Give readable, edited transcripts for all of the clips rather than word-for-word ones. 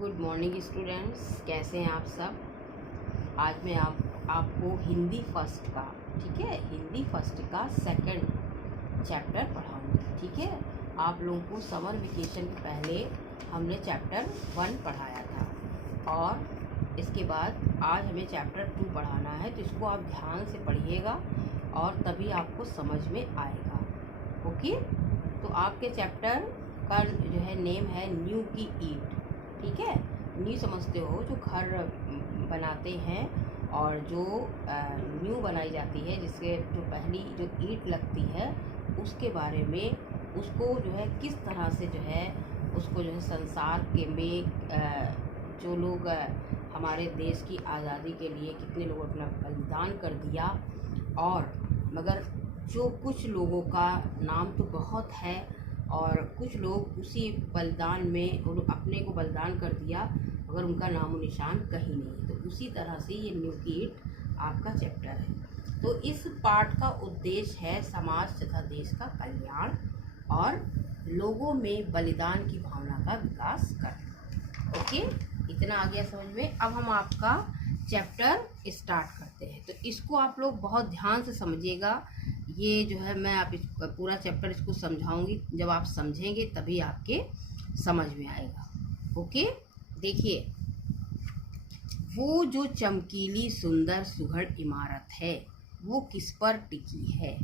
Good morning students, कैसे हैं आप सब। आज मैं आपको हिंदी फर्स्ट का, ठीक है, हिंदी फर्स्ट का सेकंड चैप्टर पढ़ाऊंगी। ठीक है, आप लोगों को समर वेकेशन के पहले हमने चैप्टर 1 पढ़ाया था और इसके बाद आज हमें चैप्टर 2 पढ़ाना है। तो इसको आप ध्यान से पढ़िएगा और तभी आपको समझ में आएगा। ओके, तो आपके चैप्टर का जो है नेम है न्यू की ईट। ठीक है, न्यू समझते हो जो घर बनाते हैं और जो न्यू बनाई जाती है, जिसके जो पहली जो ईंट लगती है उसके बारे में, उसको जो है किस तरह से जो है उसको जो है संसार के में जो लोग हमारे देश की आज़ादी के लिए कितने लोग अपना बलिदान कर दिया। और मगर जो कुछ लोगों का नाम तो बहुत है और कुछ लोग उसी बलिदान में अपने को बलिदान कर दिया मगर उनका नामो निशान कहीं नहीं। तो उसी तरह से ये न्यू की ईट आपका चैप्टर है। तो इस पाठ का उद्देश्य है समाज तथा देश का कल्याण और लोगों में बलिदान की भावना का विकास करना। ओके, इतना आ गया समझ में। अब हम आपका चैप्टर स्टार्ट करते हैं। तो इसको आप लोग बहुत ध्यान से समझिएगा। ये जो है मैं आप पूरा चैप्टर इसको समझाऊंगी। जब आप समझेंगे तभी आपके समझ में आएगा। ओके, देखिए, वो जो चमकीली सुंदर सुघड़ इमारत है वो किस पर टिकी है,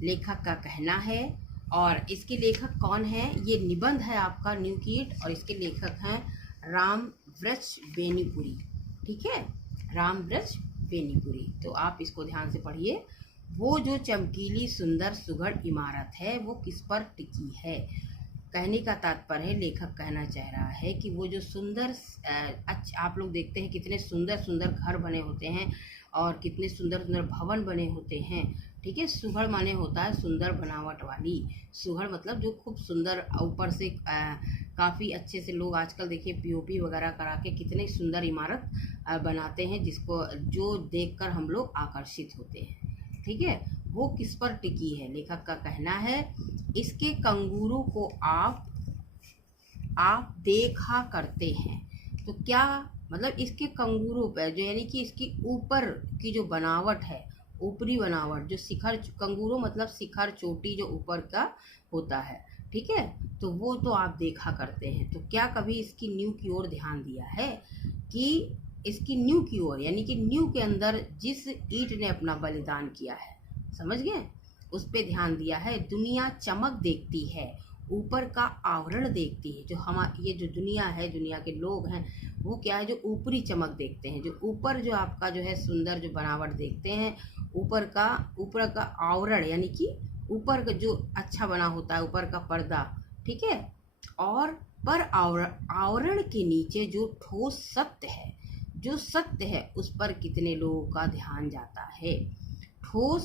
लेखक का कहना है। और इसके लेखक कौन है? ये निबंध है आपका न्यू की ईट और इसके लेखक हैं रामवृक्ष बेनीपुरी। ठीक है, रामवृक्ष बेनीपुरी। तो आप इसको ध्यान से पढ़िए। वो जो चमकीली सुंदर सुघड़ इमारत है वो किस पर टिकी है। कहने का तात्पर्य है, लेखक कहना चाह रहा है कि वो जो सुंदर आप लोग देखते हैं कितने सुंदर सुंदर घर बने होते हैं और कितने सुंदर सुंदर भवन बने होते हैं। ठीक है, सुघड़ माने होता है सुंदर बनावट वाली। सुघड़ मतलब जो खूब सुंदर, ऊपर से काफ़ी अच्छे से लोग आजकल देखिए पीओपी वगैरह करा के कितने सुंदर इमारत बनाते हैं, जिसको जो देखकर हम लोग आकर्षित होते हैं। ठीक है, वो किस पर टिकी है, लेखक का कहना है इसके कंगूरों को आप देखा करते हैं। तो क्या मतलब इसके कंगूरों पर जो, यानी कि इसकी ऊपर की जो बनावट है, ऊपरी बनावट जो शिखर, कंगूरों मतलब शिखर चोटी जो ऊपर का होता है। ठीक है, तो वो तो आप देखा करते हैं। तो क्या कभी इसकी नींव की ओर ध्यान दिया है कि इसकी नींव की ओर, यानी कि नींव के अंदर जिस ईंट ने अपना बलिदान किया है, समझ गए, उस पे ध्यान दिया है। दुनिया चमक देखती है, ऊपर का आवरण देखती है। जो ये जो दुनिया है, दुनिया के लोग हैं, वो क्या है, जो ऊपरी चमक देखते हैं, जो ऊपर जो आपका जो है सुंदर जो बनावट देखते हैं, ऊपर का आवरण, यानी कि ऊपर का जो अच्छा बना होता है, ऊपर का पर्दा। ठीक है, और पर आवरण के नीचे जो ठोस सत्य है, जो सत्य है उस पर कितने लोगों का ध्यान जाता है। ठोस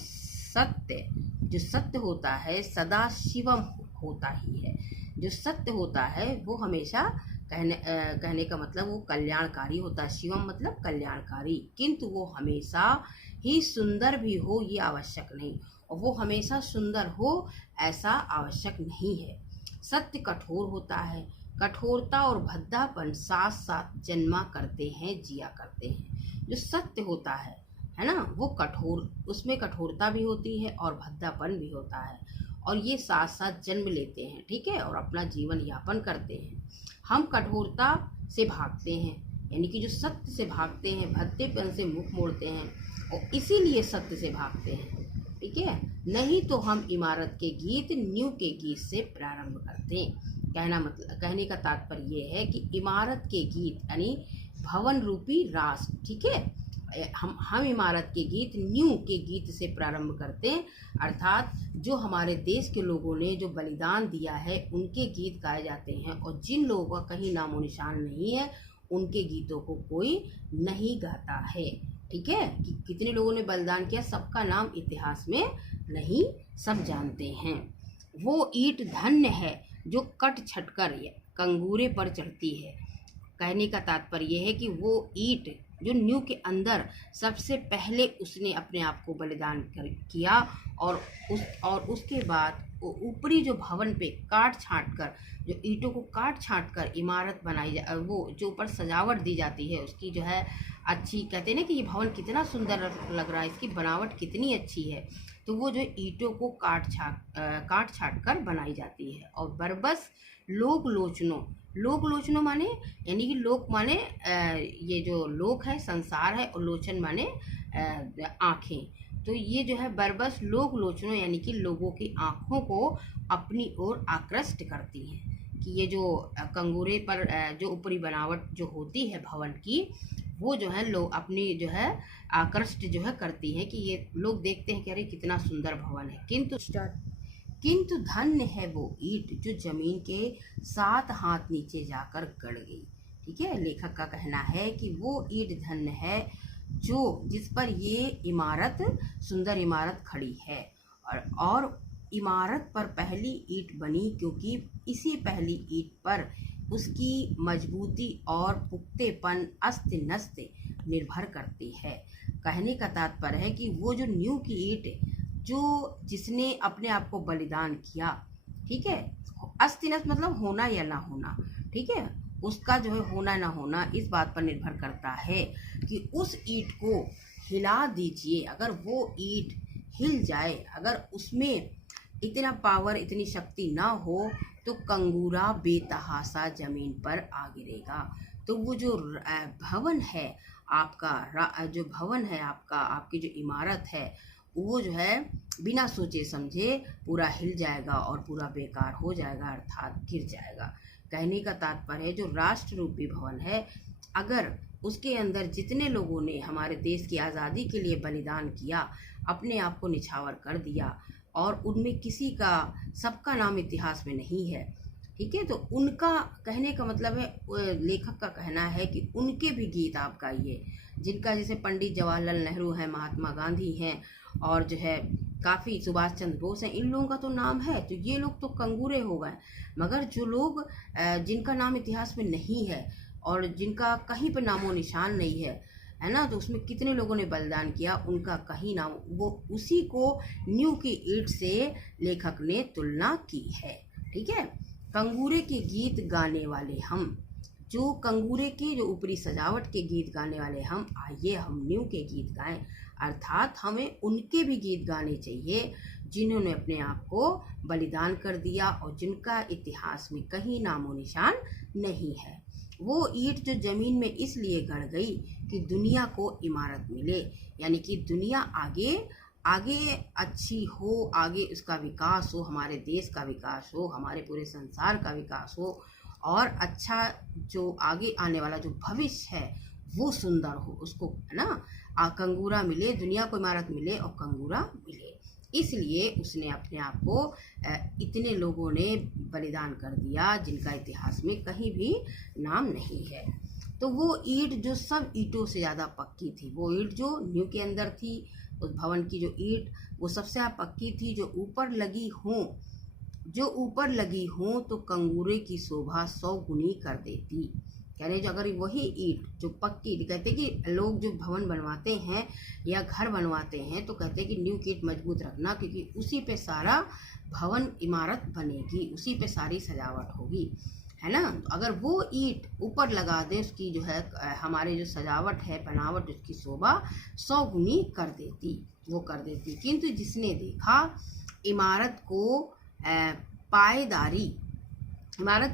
सत्य, जो सत्य होता है सदा शिवम होता ही है। जो सत्य होता है वो हमेशा कहने का मतलब वो कल्याणकारी होता है। शिवम मतलब कल्याणकारी, किंतु वो हमेशा ही सुंदर भी हो ये आवश्यक नहीं, और वो हमेशा सुंदर हो ऐसा आवश्यक नहीं है। सत्य कठोर होता है, कठोरता और भद्दापन साथ साथ जन्मा करते हैं, जिया करते हैं। जो सत्य होता है ना, वो कठोर, उसमें कठोरता भी होती है और भद्दापन भी होता है, और ये साथ साथ जन्म लेते हैं। ठीक है, और अपना जीवन यापन करते हैं। हम कठोरता से भागते हैं, यानी कि जो सत्य से भागते हैं, भद्देपन से मुख मोड़ते हैं और इसीलिए सत्य से भागते हैं। ठीक है, नहीं तो हम इमारत के गीत न्यू के गीत से प्रारंभ करते हैं। कहने का तात्पर्य ये है कि इमारत के गीत यानी भवन रूपी रास, ठीक है, हम इमारत के गीत न्यू के गीत से प्रारंभ करते हैं, अर्थात जो हमारे देश के लोगों ने जो बलिदान दिया है उनके गीत गाए जाते हैं, और जिन लोगों का कहीं नामो निशान नहीं है उनके गीतों को कोई नहीं गाता है। ठीक है, कि कितने लोगों ने बलिदान किया सबका नाम इतिहास में नहीं, सब जानते हैं। वो ईंट धन्य है जो कट छटकर कंगूरे पर चढ़ती है। कहने का तात्पर्य यह है कि वो ईंट जो न्यू के अंदर सबसे पहले उसने अपने आप को बलिदान किया और उसके बाद ऊपरी जो भवन पे काट छांट कर, जो ईंटों को काट छांट कर इमारत बनाई जा, वो जो ऊपर सजावट दी जाती है उसकी जो है अच्छी, कहते हैं ना कि ये भवन कितना सुंदर लग रहा है, इसकी बनावट कितनी अच्छी है, तो वो जो ईंटों को काट छांट कर बनाई जाती है। और बरबस लोक लोचनों माने, यानी कि लोक माने ये जो लोक है संसार है, और लोचन माने आँखें। तो ये जो है बरबस लोक लोचनों यानी कि लोगों की आँखों को अपनी ओर आकृष्ट करती हैं। कि ये जो कंगूरे पर जो ऊपरी बनावट जो होती है भवन की, वो जो है लोग अपनी जो है आकृष्ट जो है करती है, कि ये लोग देखते हैं कि अरे कितना सुंदर भवन है। किंतु धन्य है वो ईंट जो जमीन के 7 हाथ नीचे जाकर गड़ गई। ठीक है, लेखक का कहना है कि वो ईंट धन्य है जो जिस पर ये इमारत, सुंदर इमारत खड़ी है। और इमारत पर पहली ईंट बनी, क्योंकि इसी पहली ईंट पर उसकी मजबूती और पुख्तेपन अस्ति नस्ति निर्भर करती है। कहने का तात्पर्य है कि वो जो नींव की ईंट जो जिसने अपने आप को बलिदान किया, ठीक है, अस्तिनस मतलब होना या ना होना, ठीक है, उसका जो है होना ना होना इस बात पर निर्भर करता है कि उस ईंट को हिला दीजिए। अगर वो ईंट हिल जाए, अगर उसमें इतना पावर, इतनी शक्ति ना हो, तो कंगूरा बेतहासा जमीन पर आ गिरेगा। तो वो जो भवन है आपका, जो भवन है आपका, आपकी जो इमारत है, वो जो है बिना सोचे समझे पूरा हिल जाएगा और पूरा बेकार हो जाएगा, अर्थात गिर जाएगा। कहने का तात्पर्य है जो राष्ट्र रूपी भवन है, अगर उसके अंदर जितने लोगों ने हमारे देश की आज़ादी के लिए बलिदान किया, अपने आप को निछावर कर दिया, और उनमें किसी का, सबका नाम इतिहास में नहीं है, ठीक है, तो उनका कहने का मतलब है, लेखक का कहना है कि उनके भी गीत आप गाइए, जिनका जैसे पंडित जवाहरलाल नेहरू हैं, महात्मा गांधी हैं, और जो है काफ़ी सुभाष चंद्र बोस हैं, इन लोगों का तो नाम है, तो ये लोग तो कंगूरे हो गए। मगर जो लोग जिनका नाम इतिहास में नहीं है और जिनका कहीं पर नामो निशान नहीं है ना, तो उसमें कितने लोगों ने बलिदान किया, उनका कहीं नाम, वो उसी को नींव की ईंट से लेखक ने तुलना की है। ठीक है, कंगूरे के गीत गाने वाले हम, जो कंगूरे के जो ऊपरी सजावट के गीत गाने वाले हम, आइए हम नींव के गीत गाएं, अर्थात हमें उनके भी गीत गाने चाहिए जिन्होंने अपने आप को बलिदान कर दिया और जिनका इतिहास में कहीं नामो निशान नहीं है। वो ईंट जो जमीन में इसलिए गड़ गई कि दुनिया को इमारत मिले, यानी कि दुनिया आगे आगे अच्छी हो, आगे उसका विकास हो, हमारे देश का विकास हो, हमारे पूरे संसार का विकास हो, और अच्छा जो आगे आने वाला जो भविष्य है वो सुंदर हो, उसको है ना कंगूरा मिले, दुनिया को इमारत मिले और कंगूरा मिले। इसलिए उसने अपने आप को इतने लोगों ने बलिदान कर दिया जिनका इतिहास में कहीं भी नाम नहीं है। तो वो ईंट जो सब ईंटों से ज़्यादा पक्की थी, वो ईंट जो नींव के अंदर थी, उस भवन की जो ईंट वो सबसे ज़्यादा पक्की थी, जो ऊपर लगी हो तो कंगूरे की शोभा 100 गुनी कर देती। कह रहे जो अगर वही ईंट जो पक्की, कहते कि लोग जो भवन बनवाते हैं या घर बनवाते हैं तो कहते हैं कि नींव की ईंट मजबूत रखना, क्योंकि उसी पे सारा भवन इमारत बनेगी, उसी पे सारी सजावट होगी, है ना। तो अगर वो ईंट ऊपर लगा दें, उसकी जो है हमारे जो सजावट है, बनावट, उसकी शोभा 100 गुनी कर देती, वो कर देती। किंतु जिसने देखा इमारत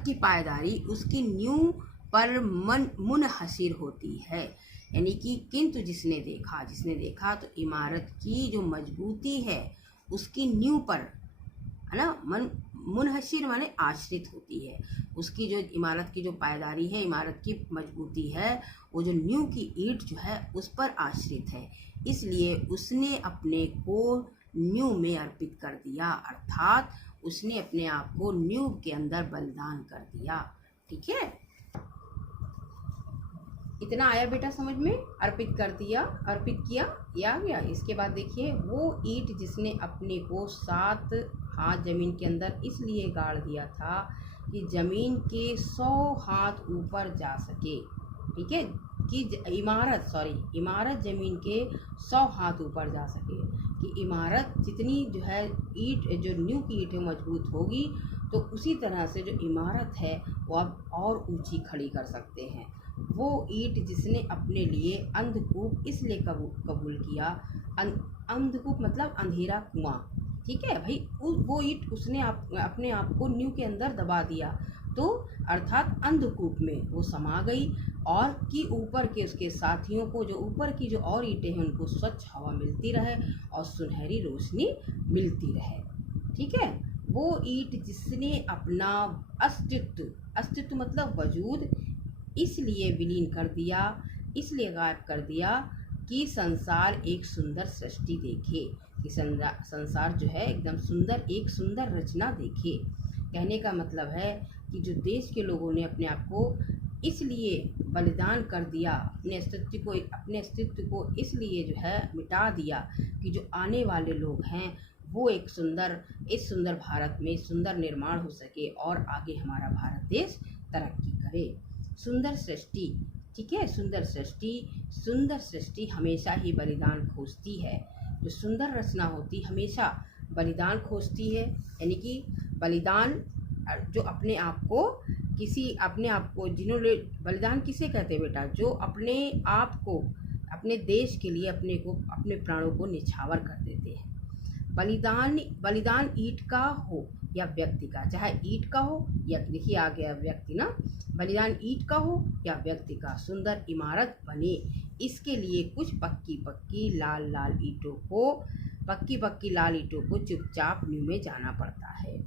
की पायदारी उसकी नींव पर मुनहसिर होती है, यानी कि किंतु जिसने देखा तो इमारत की जो मजबूती है उसकी नींव पर, है ना, मुनहसिर माने आश्रित होती है, उसकी जो इमारत की जो पायदारी है, इमारत की मजबूती है, वो जो नींव की ईंट जो है उस पर आश्रित है। इसलिए उसने अपने को नींव में अर्पित कर दिया, अर्थात उसने अपने आप को नींव के अंदर बलिदान कर दिया। ठीक है, इतना आया बेटा समझ में, अर्पित किया, या आ गया। इसके बाद देखिए, वो ईंट जिसने अपने को 7 हाथ जमीन के अंदर इसलिए गाड़ दिया था कि जमीन के 100 हाथ ऊपर जा सके, ठीक है, कि इमारत ज़मीन के 100 हाथ ऊपर जा सके, कि इमारत जितनी जो है ईंट, जो नींव की ईंट मजबूत होगी, तो उसी तरह से जो इमारत है वो आप और ऊंची खड़ी कर सकते हैं। वो ईंट जिसने अपने लिए अंधकूप इसलिए कबूल किया, अंधकूप मतलब अंधेरा कुआं, ठीक है भाई, वो ईंट उसने अपने आप को नींव के अंदर दबा दिया, तो अर्थात अंधकूप में वो समा गई, और कि ऊपर के उसके साथियों को, जो ऊपर की जो और ईंटें हैं, उनको स्वच्छ हवा मिलती रहे और सुनहरी रोशनी मिलती रहे। ठीक है, वो ईंट जिसने अपना अस्तित्व मतलब वजूद इसलिए विलीन कर दिया, इसलिए गायब कर दिया कि संसार एक सुंदर सृष्टि देखे, कि संसार जो है एकदम सुंदर, एक सुंदर रचना देखे। कहने का मतलब है कि जो देश के लोगों ने अपने आप को इसलिए बलिदान कर दिया, अपने अस्तित्व को इसलिए जो है मिटा दिया, कि जो आने वाले लोग हैं वो इस सुंदर भारत में सुंदर निर्माण हो सके और आगे हमारा भारत देश तरक्की करे। सुंदर सृष्टि, ठीक है, सुंदर सृष्टि हमेशा ही बलिदान खोजती है। जो सुंदर रचना होती हमेशा बलिदान खोजती है, यानी कि बलिदान जो अपने आप को जिन्होंने बलिदान किसे कहते हैं बेटा, जो अपने आप को अपने देश के लिए अपने प्राणों को निछावर कर देते हैं। बलिदान ईंट का हो या व्यक्ति का, चाहे ईंट का हो या, देखिए आ गया व्यक्ति ना, बलिदान ईंट का हो या व्यक्ति का, सुंदर इमारत बने इसके लिए कुछ पक्की लाल ईंटों को चुपचाप नींव में जाना पड़ता है।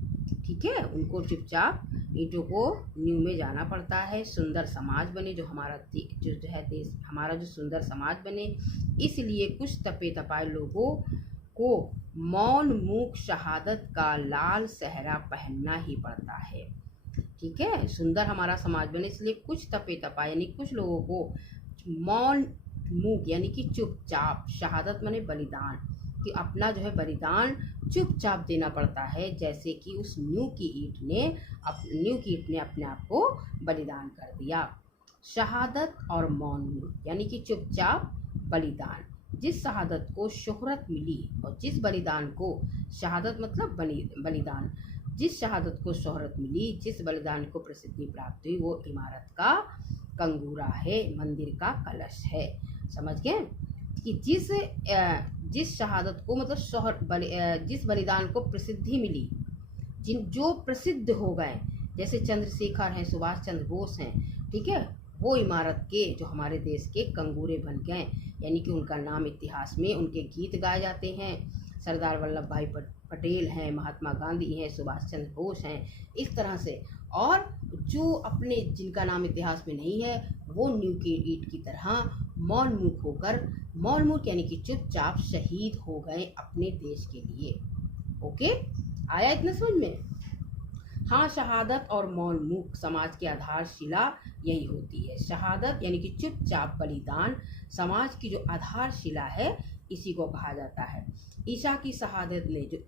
ठीक है, उनको चुपचाप ईंटों को नींव में जाना पड़ता है। सुंदर समाज बने, जो हमारा जो है देश, हमारा जो सुंदर समाज बने, इसलिए कुछ तपे तपाए लोगों को मौन मूक शहादत का लाल सहरा पहनना ही पड़ता है। ठीक है, सुंदर हमारा समाज बने इसलिए कुछ तपे तपाए यानी कुछ लोगों को मौन मूक यानी कि चुपचाप, शहादत माने बलिदान, कि अपना जो है बलिदान चुपचाप देना पड़ता है, जैसे कि उस नींव की ईंट ने अपने आप को बलिदान कर दिया। शहादत और मौन मूक यानी कि चुपचाप बलिदान, जिस शहादत को शोहरत मिली और जिस बलिदान को, शहादत मतलब बलिदान, जिस शहादत को शोहरत मिली, जिस बलिदान को प्रसिद्धि प्राप्त हुई, वो इमारत का कंगूरा है, मंदिर का कलश है। समझ गए कि जिस शहादत को मतलब जिस बलिदान को प्रसिद्धि मिली, जो प्रसिद्ध हो गए, जैसे चंद्रशेखर हैं, सुभाष चंद्र बोस हैं, ठीक है, वो इमारत के जो हमारे देश के कंगूरे बन गए, यानी कि उनका नाम इतिहास में, उनके गीत गाए जाते हैं। सरदार वल्लभ भाई पटेल हैं, महात्मा गांधी हैं, सुभाष चंद्र बोस हैं, इस तरह से। और जो अपने जिनका नाम इतिहास में नहीं है, वो नींव की ईंट की तरह मौन मूक यानी कि चुपचाप शहीद हो गए अपने देश के लिए। ओके, आया इतना समझ में? हाँ, शहादत और मौन मूक समाज की आधारशिला यही होती है। शहादत यानी कि चुपचाप बलिदान समाज की जो आधारशिला है, इसी को कहा जाता है। ईसा की शहादत ने, जो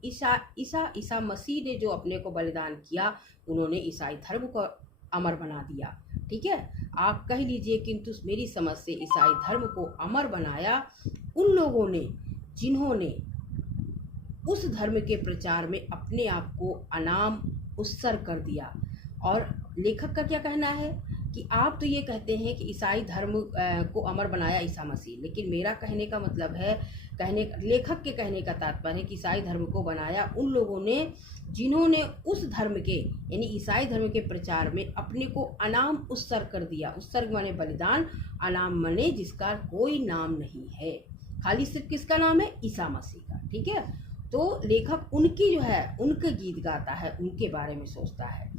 ईसा मसीह ने जो अपने को बलिदान किया, उन्होंने ईसाई धर्म को अमर बना दिया। ठीक है, आप कह लीजिए, किंतु मेरी समझ से ईसाई धर्म को अमर बनाया उन लोगों ने जिन्होंने उस धर्म के प्रचार में अपने आप को अनाम उत्सर्ग कर दिया। और लेखक का क्या कहना है कि आप तो ये कहते हैं कि ईसाई धर्म को अमर बनाया ईसा मसीह, लेकिन मेरा कहने का मतलब है, लेखक के कहने का तात्पर्य है कि ईसाई धर्म को बनाया उन लोगों ने जिन्होंने उस धर्म के यानी ईसाई धर्म के प्रचार में अपने को अनाम उत्सर्ग कर दिया। उत्सर्ग माने बलिदान, अनाम माने जिसका कोई नाम नहीं है, खाली सिर्फ किसका नाम है? ईसा मसीह का। ठीक है, तो लेखक उनकी जो है, उनके गीत गाता है, उनके बारे में सोचता है।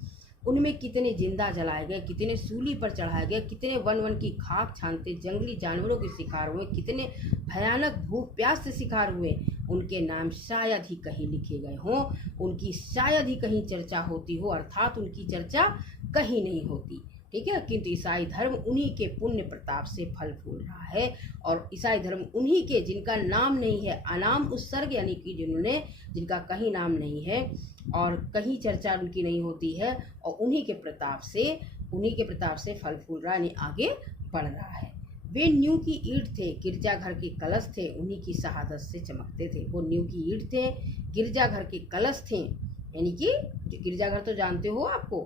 उनमें कितने जिंदा जलाए गए, कितने सूली पर चढ़ाए गए, कितने वन की खाक छानते जंगली जानवरों के शिकार हुए, कितने भयानक भूख प्यास से शिकार हुए, उनके नाम शायद ही कहीं लिखे गए हों, उनकी शायद ही कहीं चर्चा होती हो, अर्थात उनकी चर्चा कहीं नहीं होती। ठीक है, किंतु ईसाई धर्म उन्हीं के पुण्य प्रताप से फल फूल रहा है, और ईसाई धर्म उन्हीं के जिनका नाम नहीं है, अनाम उत्सर्ग यानी कि जिनका कहीं नाम नहीं है और कहीं चर्चा उनकी नहीं होती है, और उन्हीं के प्रताप से फल फूल रहा, यानी आगे बढ़ रहा है। वे नींव की ईंट थे, गिरजाघर के कलश थे, उन्हीं की शहादत से चमकते थे। वो नींव की ईंट थे, गिरजाघर के कलश थे, यानी कि गिरजाघर तो जानते हो, आपको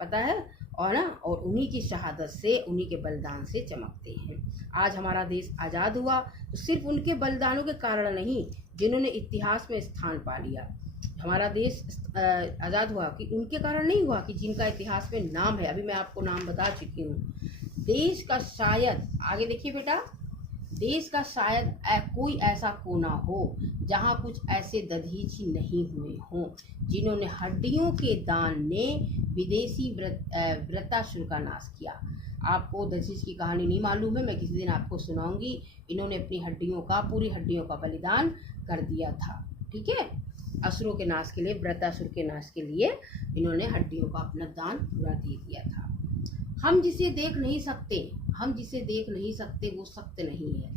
पता है और ना, और उन्हीं की शहादत से, उन्हीं के बलिदान से चमकते हैं। आज हमारा देश आज़ाद हुआ तो सिर्फ उनके बलिदानों के कारण नहीं, जिन्होंने इतिहास में स्थान पा लिया। हमारा देश आज़ाद हुआ कि उनके कारण नहीं हुआ कि जिनका इतिहास में नाम है। अभी मैं आपको नाम बता चुकी हूँ। देश का शायद, आगे देखिए बेटा, देश का शायद कोई ऐसा कोना हो जहाँ कुछ ऐसे दधीची नहीं हुए हों जिन्होंने हड्डियों के दान ने विदेशी वृत्तासुर का नाश किया। आपको दधीच की कहानी नहीं मालूम है, मैं किसी दिन आपको सुनाऊंगी। इन्होंने अपनी हड्डियों का, पूरी हड्डियों का बलिदान कर दिया था, ठीक है। असुरों के नाश के लिए, वृत्तासुर के नाश के लिए इन्होंने हड्डियों का अपना दान पूरा दे दिया था। हम जिसे देख नहीं सकते, हम जिसे देख नहीं सकते वो सत्य नहीं है।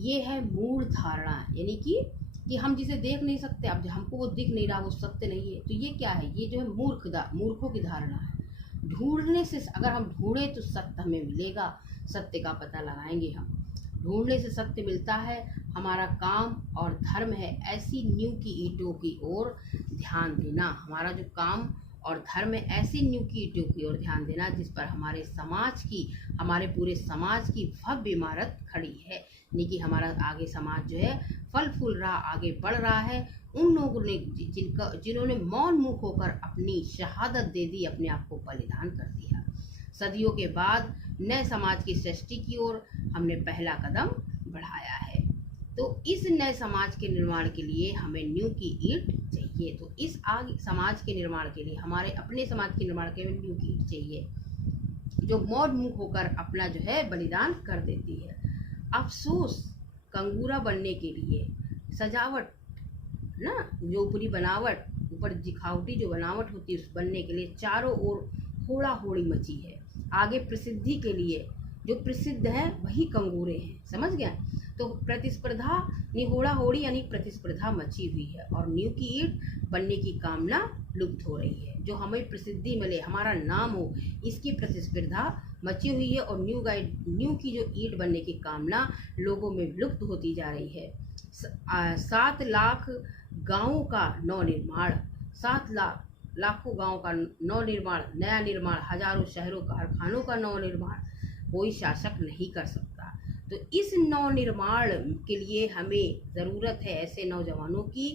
ये है मूल धारणा, यानी कि हम जिसे देख नहीं सकते, अब हमको वो दिख नहीं रहा, वो सत्य नहीं है। तो ये क्या है? ये जो है मूर्खों की धारणा है। ढूंढने से, अगर हम ढूंढे तो सत्य हमें मिलेगा, सत्य का पता लगाएंगे हम। ढूंढने से सत्य मिलता है। हमारा काम और धर्म है ऐसी नींव की ईंटों की ओर ध्यान देना। हमारा जो काम और धर्म है ऐसी नींव की ईंटों की ओर ध्यान देना जिस पर हमारे समाज की, हमारे पूरे समाज की भव्य इमारत खड़ी है। यानी कि हमारा आगे समाज जो है फल फूल रहा, आगे बढ़ रहा है। उन लोगों ने जिन्होंने मौन मुख होकर अपनी शहादत दे दी, अपने आप को बलिदान कर दिया। सदियों के बाद नए समाज की सृष्टि की ओर हमने पहला कदम बढ़ाया है। तो इस नए समाज के निर्माण के लिए हमें नींव की ईंट चाहिए। तो इस आगे समाज के निर्माण के लिए, हमारे अपने समाज के निर्माण के लिए नींव की ईंट चाहिए, जो मौन मुख होकर अपना जो है बलिदान कर देती है। अफसोस, कंगूरा बनने के लिए सजावट ना, जो ऊपरी बनावट, ऊपर दिखावटी जो बनावट होती है, उस बनने के लिए चारों ओर होड़ा होड़ी मची है। आगे प्रसिद्धि के लिए जो प्रसिद्ध है वही कंगूरे हैं, समझ गया। तो प्रतिस्पर्धा, होड़ा होड़ी यानी प्रतिस्पर्धा मची हुई है और नींव की ईंट बनने की कामना लुप्त हो रही है। जो हमें प्रसिद्धि मिले, हमारा नाम हो, इसकी प्रतिस्पर्धा मची हुई है और नींव की जो ईंट बनने की कामना लोगों में लुप्त होती जा रही है। 7 लाख गाँवों का नव निर्माण, 7 लाखों गाँव का नव निर्माण, नया निर्माण, हजारों शहरों कारखानों का नव निर्माण कोई शासक नहीं कर सकता। तो इस नव निर्माण के लिए हमें ज़रूरत है ऐसे नौजवानों की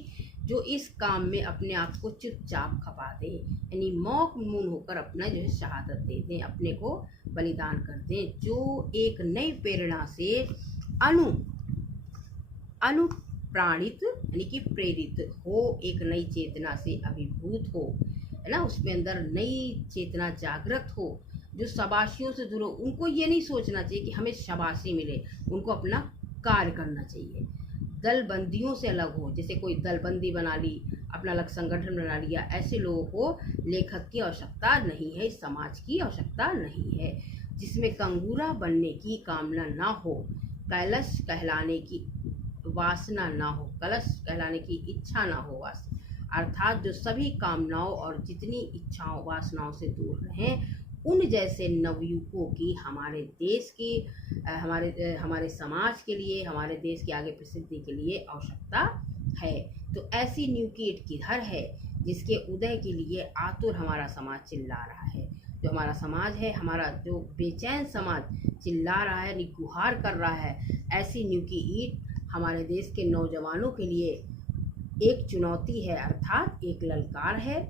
जो इस काम में अपने आप को चुपचाप खपा दें, यानी मौन मुन होकर अपना जो है शहादत दे दें, अपने को बलिदान कर दें, जो एक नई प्रेरणा से अनुप्राणित यानी कि प्रेरित हो, एक नई चेतना से अभिभूत हो, है ना, उसमें अंदर नई चेतना जागृत हो। जो शाबाशियों से दूर हो, उनको ये नहीं सोचना चाहिए कि हमें शाबाशी मिले, उनको अपना कार्य करना चाहिए। दलबंदियों से अलग हो, जैसे कोई दलबंदी बना ली, अपना अलग संगठन बना लिया, ऐसे लोगों को लेखक की आवश्यकता नहीं है, समाज की आवश्यकता नहीं है। जिसमें कंगूरा बनने की कामना ना हो, कलश कहलाने की वासना ना हो, कलश कहलाने की इच्छा ना हो, अर्थात जो सभी कामनाओं और जितनी इच्छाओं वासनाओं से दूर रहें, उन जैसे नवयुवकों की हमारे देश की, हमारे समाज के लिए, हमारे देश के आगे प्रसिद्धि के लिए आवश्यकता है। तो ऐसी नींव की ईंट किधर है जिसके उदय के लिए आतुर हमारा समाज चिल्ला रहा है। जो हमारा समाज है, हमारा जो बेचैन समाज चिल्ला रहा है, गुहार कर रहा है, ऐसी नींव की ईंट हमारे देश के नौजवानों के लिए एक चुनौती है, अर्थात एक ललकार है।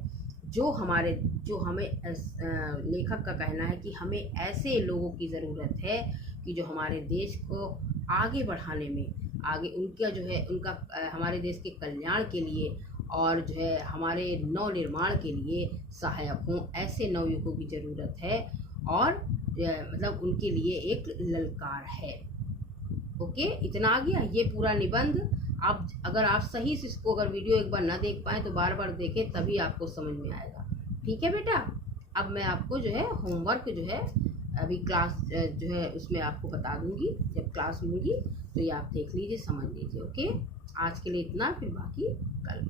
जो हमें लेखक का कहना है कि हमें ऐसे लोगों की ज़रूरत है कि जो हमारे देश को आगे बढ़ाने में, आगे उनका जो है उनका हमारे देश के कल्याण के लिए और जो है हमारे नव निर्माण के लिए सहायक हों। ऐसे नवयुवकों की ज़रूरत है और मतलब उनके लिए एक ललकार है। ओके, इतना आ गया ये पूरा निबंध। आप अगर आप सही से इसको, अगर वीडियो एक बार ना देख पाएँ तो बार बार देखें, तभी आपको समझ में आएगा। ठीक है बेटा, अब मैं आपको जो है होमवर्क जो है अभी क्लास जो है उसमें आपको बता दूंगी, जब क्लास लूँगी तो ये आप देख लीजिए, समझ लीजिए। ओके, आज के लिए इतना, फिर बाकी कल।